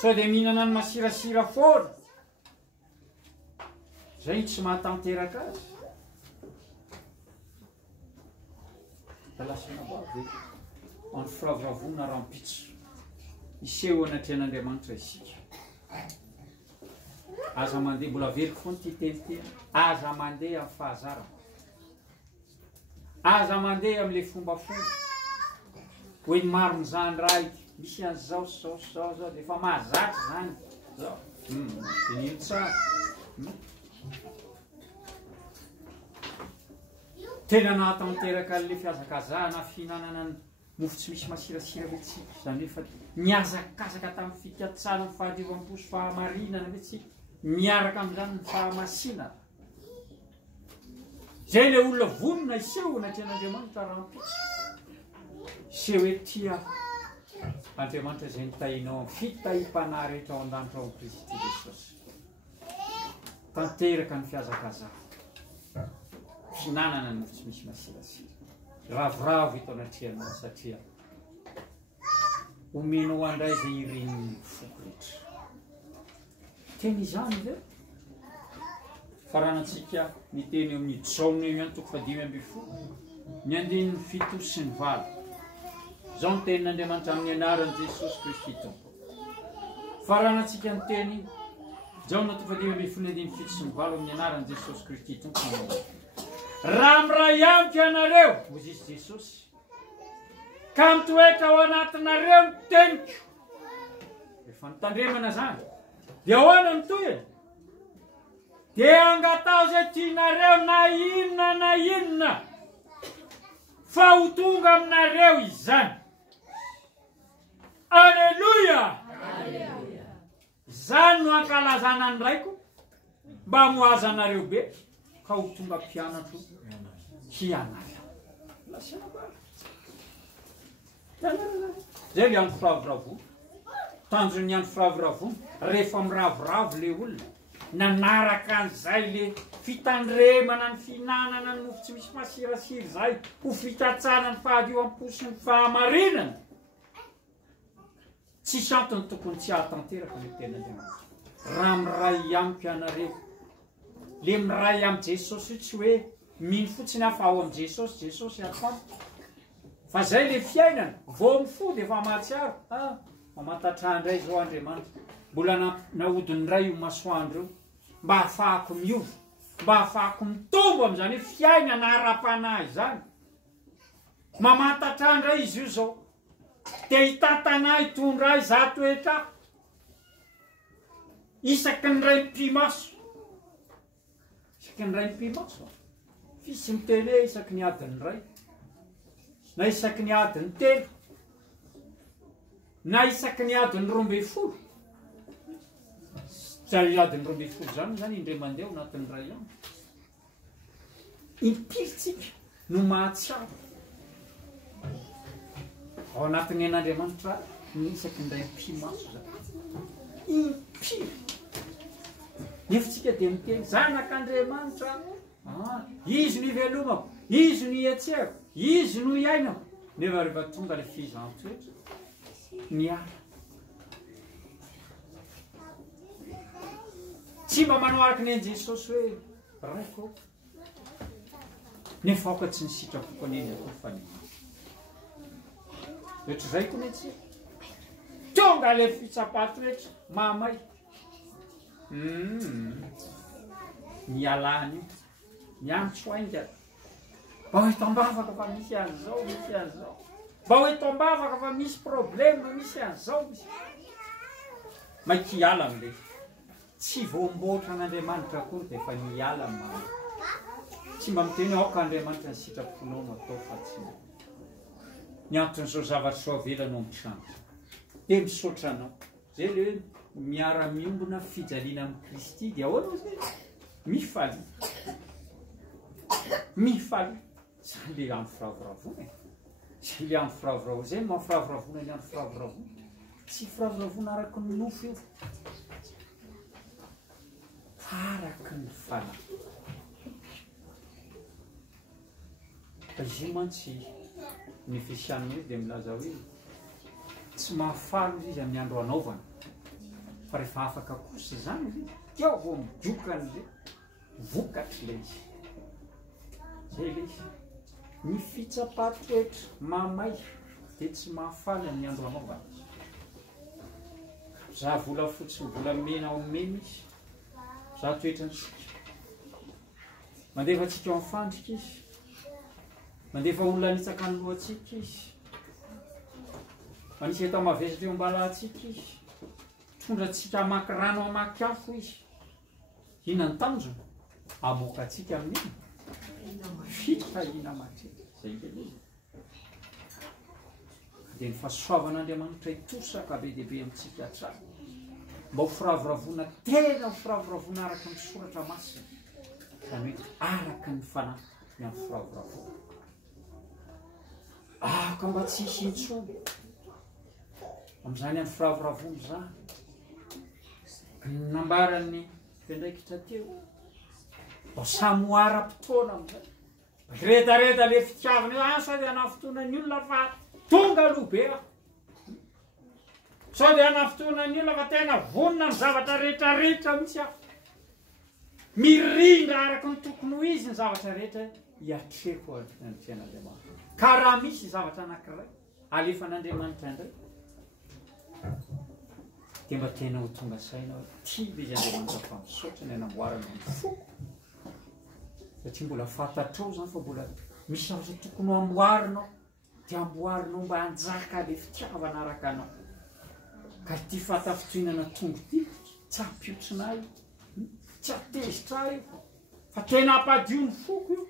sao dia mihinana ny masirasira foana zay tsy mahatanteraka azy da lasana boavy amin'ny firaviravona rahampitso iseho anatrehan'Andriamanitra isika aza mandeha mbola veriko foana ty tenitena aza mandeha amin'ny fahazara aza mandeha amin'le fombafomba hoe ny maro mizany raiky misy an'izao zao zao zao dia efa mahazatra zany zao dinio tsara tena nahatanteraka le fiazakazahana fihinanana ny mofo tsy misy masirasira ve tsika zany efa niazakazaka tamin'ny fikatsana ny fahadiovamposy fahamarinana ve tsika miaraka amin'izany ny fahamasinana zay le olona vonona iseho anatrehan'Andriamanitra rahampitso iseho hoe tia Andriamanitra zay nitahinao amin'ny fitahim-panahy rehetra ao an-danitra ao Kristy Jesosy tanteraka ny fiazakazaha finanana ny mofo tsy misy masirasira ravoravo ito anatrehanao satria omenao andray zay ireniny foko rehetra teny izany zay faranantsika ny teny eo amin'ny jaona eo ihany toko 5:10 ny andininy fito sy ny valo zao ny tenin'Andriamanitra amin'ny anaran'i Jesosy Kristy tompo faranantsika ny teny jaona toko 5:10 fito sy ny valo amin'ny anaran'i Jesosy Kristy tompo raha miray amiko ianareo hozy izy Jesosy ka mitoetra ao anatinareo ny teniko rehefa nitandremana zany dia ahoana ny toyany dia angatao zay tianareo na inona fa ho tonga aminareo izany alleluia zany no ankalazana ny raiko mba moaza anareo be ka ho tonga mpianatro hianareo zay le andro firavoravo tanjony andro firavoravo rehefa miravoravo le olona nanaraka an'izay le fitandremana ny fihinanana ny mofo tsy misy masirasira zay ho fikatsana ny fahadiovam-posy ny fahamarinana tsisy antony tokony tsy ahatanteraka le ten'Andriamanitra raha miray amiko ianareo le miray amin'ny Jesosy io tsy hoe mino fotsiny hafa ao amin'ny Jesosy Jesosy atao fa zay le fiainana vao mifody efa mahatsiaro mamantatra andray zao Andriamanitra mbola nahodiny ray io masoandro io mba hafahako miova mba hafahako mitombo amin'izany hoe fiainana ara-panahy zany mamantatra andray izy io zao te hitantanay hitondra za toetra isaky ny ray mpimaso isaky ny ray mpimaso fisy miteny hoe isaky ny adiny ray na isaky ny adiny telo na isaky ny adiny 12 zay adiny 12 zany indray mandeha anatin'ny ray andro impiritsika no mahatsiaro ao anatin'ny ain'Andriamanitra nisaky indray mpimaso zany impiry nefa tsika dia miteny zanak'Andriamanitra izy no ivelomako, izy no ietseko, izy no iainako, nefa rehefa tonga le fizantoetra miara tsy mba manao araka ny Jesosy hoe raiko nefa aoka tsy ny sitrapoko aneny atao fanina ohatry zay koa netsy tonga le fitsapato rehetra mamay mialany io miantso ainga mba hoe tambavaka fa misy an'izao misy an'izao mba hoe tambavaka fa misy problème misy an'izao misy maiky ala am'le tsy voamboatra an'Andriamanitra kory dia efa miala mamy tsy mba miteny aoka Andriamanitra ny sitraponao no atao fa tsy mianton'izao zavatra zao avelano amin'ny trano dia misaotra anao zay le hoe miara-miombona fijaliana amin'ny Kristy dia ahoana zay mifaly zay le amin'ny firavoravona zay le amin'ny firavoravona zay mahafiravoravona ny amin'ny firavoravona tsy firavoravona araky ny nofo io araky ny fanahy izy io mantsy ny Efesianina io dia milaza hoe tsy mahafalo izy amin'ny andro anaovana fa rehefa afaka kosa zany izy teo vao midiokan'le vokatry le izy zay le izy ny fitsapatoetra mamay dia tsy mahafaly amin'ny andro anaovana za vola fotsy vola mena ao mena izy za toetra ntsika mandefa atsika ao amin'ny fandrika izy mandefa olona nitsaka ny lohantsika izy manisy eto mavezitra eo ambalatsika izy tondratsika amaky rano amaky afo izy ina ny tanjona amoka atsika amin'iny fitra ina matety zay le dia ny fahasoavan'Andriamanitra itosaka be dehibe amintsika hatrany mba ho firavoravona tena ho firavoravona araka ny soratra masina zany hoe araka ny fanahy ny amin'ny firavoravona ka mba tsy hisy intsony amin'izany amin'ny firavoravona zany nambarany fiandraikitra teo mba samy ho ara-potoana amin'izay rehetareta le fitiavana io sady hanafotoanany olona fa tonga alobe sady hanafotoanany olona fa tena vonona ny zavatra rehetrarehetra mihitsy aho mirindra araky ny tokony ho izy ny zavatra rehetra hiatreko ny fiain'Andriamanitra ka raha misy zavatra anankiray alefan'Andriamanitra indray dia mba tena ho tonga saina hoe tia le izy Andriamanitra fa misaotra ny anamboarana ny foko satria mbola fantatrao zany fa mbola misy zavatra tokony ho amboarinao dia amboarinao mba hanjaka le fitiavana araka anao ka ty fatafitohinana tongo ty tsy hampiotrina io tsy atezitra io fa tena hampadio ny foko io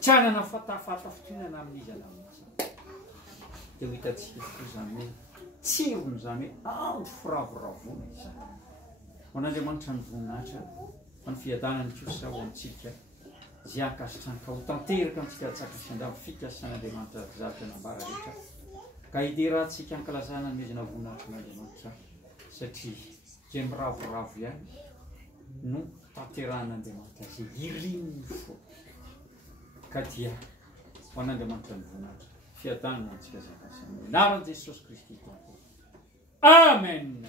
tsy hanana fatafitohinana amin'izy anamitsy dia ho hitatsika fo zany hoe tsirony zany hoe andro firavoravona izany ho an'Andriamanitra ny voninahitra fa ny fiadanany kosa ho amintsika zay ankasitrany ka ho tanteraka amintsika tsaka syandamy fikasan'Andriamanitra zavatra nambara rehetra ka hiderahantsika ankalazana ny mezina voninahitra n'Andriamanitra satria zay miravoravo ihany no tanterahan'Andriamanitra zay irininy fo ka dia ho an'Andriamanitra ny voninahitra fiadanana amintsika zakasany naran'i Jesosy Kristy tompo amen.